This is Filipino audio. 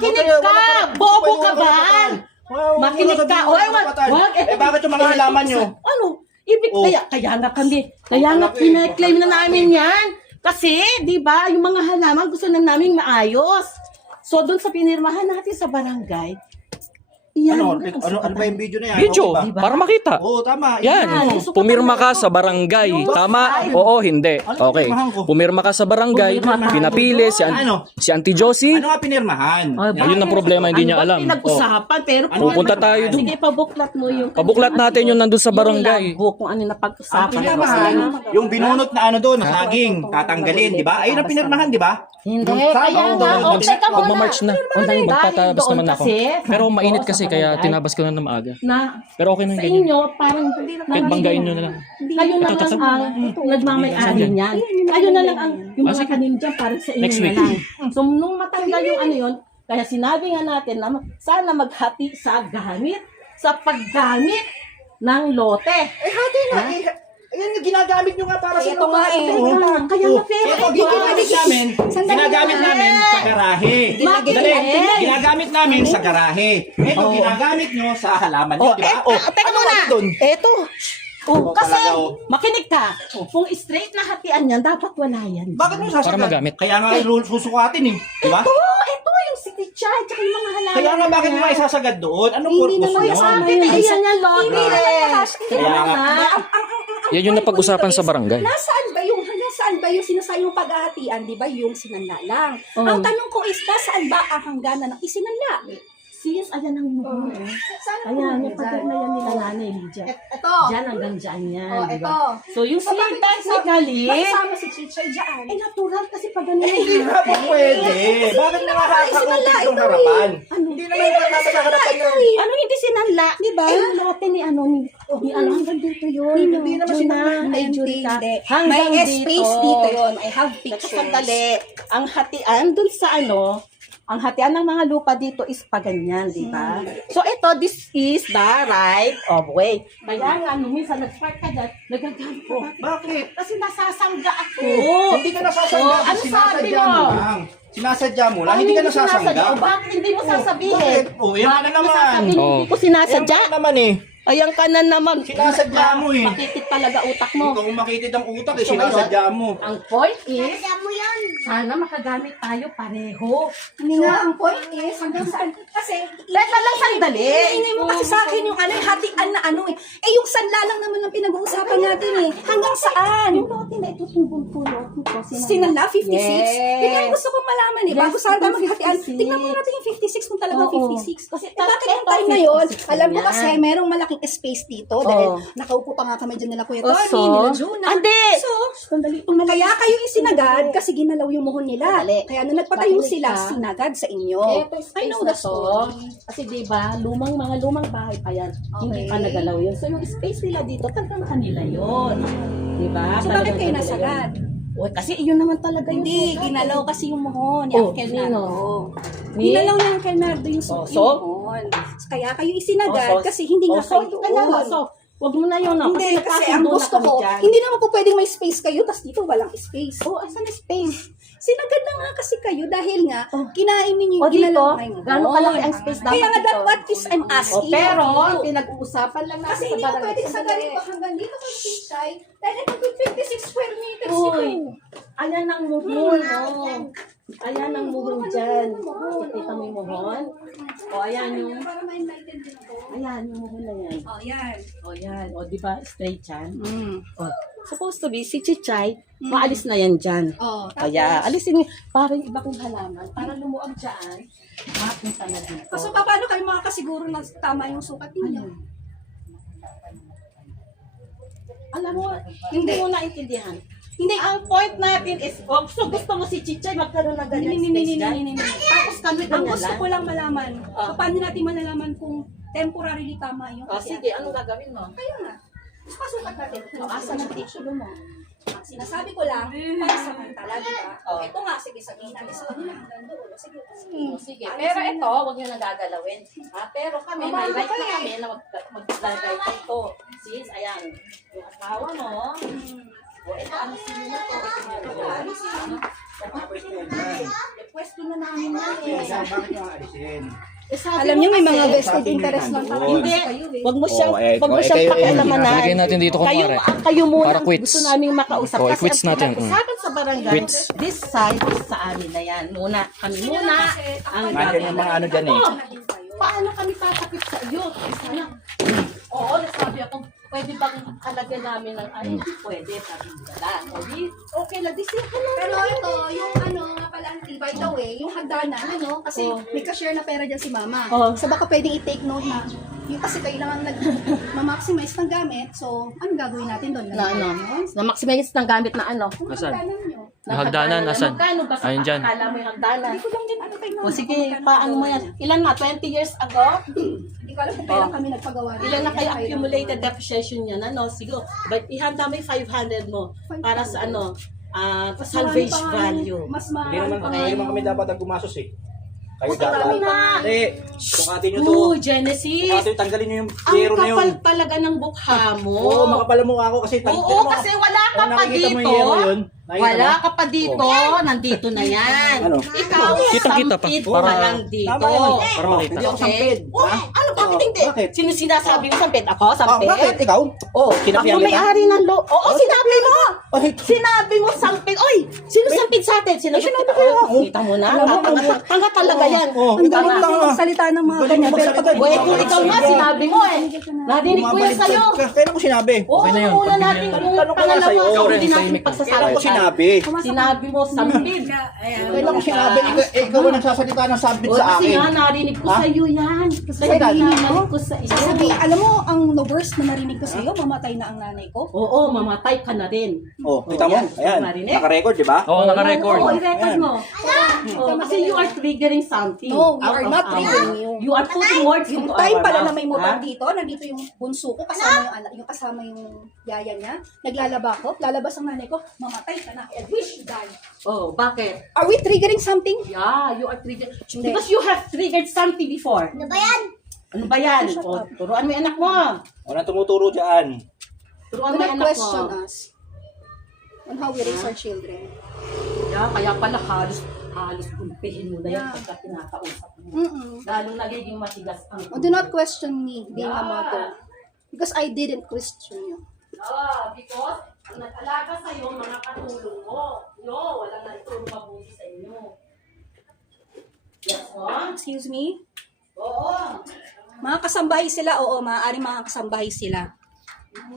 makinig ka! Bobo ka ba? Makinig ka! Oy, wag! Bakit yung mga halaman nyo? Ano? Ibig kaya nga kami. Kaya nga claim na namin yan. Kasi, di ba, yung mga halaman gusto na namin maayos. So, doon sa pinirmahan natin sa barangay, Ano ba yung video na yan? Video, Okay ba? para makita. Oo, tama. Yan, pumirma ka sa barangay. Tama? Oo, hindi. Okay. Pumirma ka sa barangay, pinapili si Auntie Josie. Ano nga pinirmahan? Yun ang problema, hindi niya alam. Pinag-usapan, pero Pupunta tayo doon. sige, pabuklat mo yung... Pabuklat natin yung nandun sa barangay. Yung kung ano na Ang pag-usapan. pinirmahan, yung binunot na ano doon, na saging, tatanggalin, di ba? Ayun ang pinirmahan, di ba? Hindi, Sayang kaya doon. nga. Okay ka muna. Magmamarch na. Magpatabas Doon naman ako. kasi, Pero sabi mainit ko kasi, sa kaya barangay, tinabas ko na ng maaga. na Pero okay na sa yung ganyan. inyo, parang Kahit banggain nyo na lang. kayo na lang ang nagmamay-ari niyan. Kayo na lang ang yung mga kanin dyan, parang sa inyo Next na week. lang. So, nung matanggal yung ano yun, kaya sinabi nga natin na sana maghati sa gamit, sa paggamit ng lote. Hati nga. Ayan, ginagamit nyo nga para sa Ito nga eh. Kaya nga pera Ito, ginagamit namin sa garahe. Dali, ginagamit namin sa garahe. Ito, ginagamit nyo sa halaman nyo, di ba? Teka muna. Eto. Kasi, makinig ka. Kung straight na hatian yan, dapat wala yan. Bakit mo sasagad? Para magamit. Kaya nga susukatin eh, di ba? Ito yung city chai, tsaka yung mga halaman. Kaya nga bakit mo isasagad doon? Anong purpose naman nyo? kasama Sabi na iyan yan, lote. Kaya nga. Yan yung napag-usapan sa barangay. Nasaan ba yung sinasayang yung paghahatian, di ba? Yung sinanla lang. Ang tanong ko is, nasaan ba ang hangganan ng isinanla? Sis, ayan ang muhon. Ayan, yung pagkat na yan nila nanay, Lydia. Ito. Diyan hanggang dyan yan. Oh, di ito. ba? So, yung So, bakit technically, Masama si Chichay dyan. natural kasi pag ganun. Hindi nga po pwede. Bakit nakakakakit yung harapan? Hindi naman nakakakarapan yun. Ano hindi sinanla? Di ba? Yung lote ni ano, ni ano, hanggang dito yun. Hindi naman sinanla. Ay, Jurika. May Hanggang space dito yun. I have pictures. Sandali. Ang hatian dun sa ano, ang hatian ng mga lupa dito is paganyan, di ba? So ito, this is the right of way. Kaya nga, nung minsan nag-park ka dyan, nagagamit ko. Bakit? Kasi nasasangga ako. Hindi ka nasasangga. Ano sabi Sinasadya mo? lang. Sinasadya mo lang. Hindi ka nasasangga. O, bakit hindi mo sasabihin? Bakit? Yan Bakit na mo naman. sasabihin, hindi ko Yan sinasadya? ka naman eh. Ayan ka na naman. Sinasadya mo eh. Makikit talaga utak mo. Ikaw makitid ang utak eh. Sinasadya mo. Ang point is, sana makagamit tayo pareho. Hindi nga, ang point is, hanggang saan? Kasi, Teka lang sandali. hinihingi mo kasi sa akin yung ano, hatian na ano eh. Eh, yung sanla lang naman ang pinag-uusapan natin eh. Hanggang saan? Yung lote na ito, tumbong pulo. Sinanla, 56? Yes. Yun nga yung gusto kong malaman eh. Bago Yes, sana itong maghatian, 56. tingnan mo natin yung 56 kung talagang Oo. 56. Kasi Bakit yung ito, time na yun? 56 Alam ko yan. kasi merong malaking space dito dahil nakaupo pa nga kami dyan nila Kuya Tony, nila Juna. Hindi. So, Sandali. kaya kayo yung sinagad kasi ginalaw yung muhon nila. Sandali. Kaya nung nagpatayo Pakinig sila, ka. sinagad sa inyo. Ito I space know na the to. story. Kasi diba, mga lumang bahay pa yan. Hindi pa nagalaw yun. So yung space nila dito, talagang kanila yun. Diba? So, bakit kayo nasagad? O, kasi yun naman talaga yung Hindi, sugat. ginalaw kasi yung muhon ni Oh, Uncle sino? Nardo. Ni? Ginalaw ni Uncle Nardo yung Oh, yung so? muhon. Kaya kayo isinagad kasi hindi nga so, kayo kaya nga, doon. so, wag mo na yun. No? Hindi, kasi napasok ang doon na gusto kami ko, dyan. hindi naman po pwedeng may space kayo, tapos dito walang space. Oh, asan na space? Sinagad na nga kasi kayo dahil nga, kinain ninyo O yung dito, ginalaw kayo. gano'ng kalaki ang space dapat Kaya nga, dito? what is I'm O, asking pero, you. pinag-uusapan lang natin Kasi sa hindi mo barangay. pwedeng Sandali. sagarin pa hanggang dito kung Chichay, dahil ito 56 square meters Uy, ito. ayan ang muhon, oh. Ayan ang muhon dyan. Kita mo yung muhon? O, ayan yung, Para ma-enlighten din ako. ayan yung muhon na yan. Oh, yan. O, yan. O, di ba, straight yan? Mm. O, supposed to be, si Chichay, maalis na yan dyan. Oh, Kaya, alisin niyo, parang iba kong halaman, para lumuag dyan, mapunta na dito. So, paano kayo makakasiguro na tama yung sukat ninyo? Alam mo, hindi mo naintindihan. Hindi. Ang point natin is, so gusto mo si Chichay magkaroon ng ganyan space dyan? Tapos kami Ang ganyan gusto lang. ko lang malaman, so, paano natin malalaman kung temporarily tama yung O, sige, anong gagawin mo? Kaya nga. Pasukat natin. O, asa na picture mo? Sinasabi ko lang, pansamantala, di ba? Ito nga, sige, sabihin natin sa kanila hanggang doon. Sige, O, sige. Pero ito, huwag niyo nang gagalawin. Pero kami, may right na kami na maglagay ito. Sis, ayan, yung asawa mo, Ito, ano sino na to? Pwesto na namin yan eh. Bakit nyo aalisin? Alam niyo may mga vested Sabi interest nila, ng Hindi, kayo eh. wag mo siyang, Oh, eh, wag mo oh, eh, siyang kayo, pakialamanan. Lagyan natin dito Kayo muna Para ang quits. gusto namin makausap. Oh, Kasi quits ang natin. pinag-usapan sa barangay, Quits. this side is sa amin na yan. Muna, kami muna. Ang Nandiyan yung mga ano dyan eh. Paano kami tatapit sa iyo? Sana. Oo, nasabi ako, pwede bang kalagyan namin ng ano? Hindi pwede, sabi nila. Okay lang, di siya Pero ito, yung ano nga pala, auntie, by the way, yung hagdanan, ano, kasi may ka-share na pera dyan si mama. Oh. So baka pwedeng i-take note na, yung kasi kailangan nag-maximize ng gamit, so anong gagawin natin doon? na ano, na-maximize ng gamit na ano. Kung Nasaan? hagdanan nyo. Yung hagdanan, nasan? Magkano ba sa Ayun dyan. akala mo yung hagdanan? Hindi ko lang din ano kayo. O sige, paano mo yan? Ilan na? 20 years ago? Hindi ko alam kung kailan kami nagpagawa. Ilan na kayo accumulated depreciation yan? Ano? Siguro, but ihanda mo yung 500 mo para sa ano, salvage value. Mas Hindi marami naman, pa nga hindi naman yung- kami dapat ang gumasos eh. Kayo Marami dapat. na. Hindi, sukatin nyo to. Oo, Genesis. Sukatin, tanggalin nyo yung Ang zero na yun. kapal talaga ng bukha mo. Oo, makapal mo ako kasi Oo, kasi wala ka pa nakikita mo dito. yung yero yun. Nakikita Wala mo? ka pa dito. Nandito na yan. Ano? Ikaw, Kitang-kita pa. sampid Para- ka lang dito. Tama yun. Para makita. Hindi ako Okay. sampid. Oh, Ha? ano, bakit Oo, hindi? bakit? Sino sinasabi mo sampid? Ako, Ah, sampid? bakit? Ikaw? Oh, Sinabihan ako kita? may-ari ng lo. Oo, sinabi mo. Ay, Sinabi mo sampid. Oy, sino sampid sa atin? Sinabi kita. Oh, kita mo na. Tanga talaga yan. Oo, Ang tama, galing tama. mo magsalita ng mga Galing ganyan. mo Pero magsalita. pag Well, kung ikaw nga, sinabi mo eh. Narinig ko yan sa'yo. Kailan ko sinabi? Oo, Okay na yun. una natin yung Tanong ko nga pangalawa. sa'yo. Hindi Sorry, natin tahimik. pagsasabi. Kailan ko sinabi? Sinabi mo sampid. Kailan ko sinabi? Ikaw ang nagsasalita ng sampid O, sa kasi akin. nga, narinig ko Ha? sa iyo yan. Kailan? Narinig ko sa iyo. sabi, alam mo, ang worst na narinig ko sa'yo, mamatay na ang nanay ko. Oo, mamatay ka na rin. Oh, kita mo? yan. Ayan. Narinig? Naka-record, di ba? Oo, naka-record. Oo, i-record Ayan. mo. Oo, kasi you are triggering something. No, we out are of not our- triggering you. You are putting words Yung into time our pala na mouth, may ha? motor dito, nandito yung bunso ko, kasama yung anak, yung kasama yung yaya niya. Naglalaba ko, lalabas ang nanay ko, mamatay ka na. I wish you die. Oh, bakit? Are we triggering something? Yeah, you are triggering. Because you have triggered something before. Ano ba yan? Ano ba yan? O, turuan mo yung anak mo. Walang tumuturo dyan. Turuan Do mo yung not anak question mo. us on how we raise our children. Yeah, kaya pala halos gulpihin mo na yan Yeah. pagka tinakausap mo. Mm-mm. Lalong nagiging matigas ang Oh, do not question me being a mother. Because I didn't question you. Because ang nag-alaga sa'yo, mga katulong mo. No, walang nagtulong mabuti sa inyo. Yes, mo? Excuse me? Oo. Mga kasambahay sila, oo, maaaring mga kasambahay sila.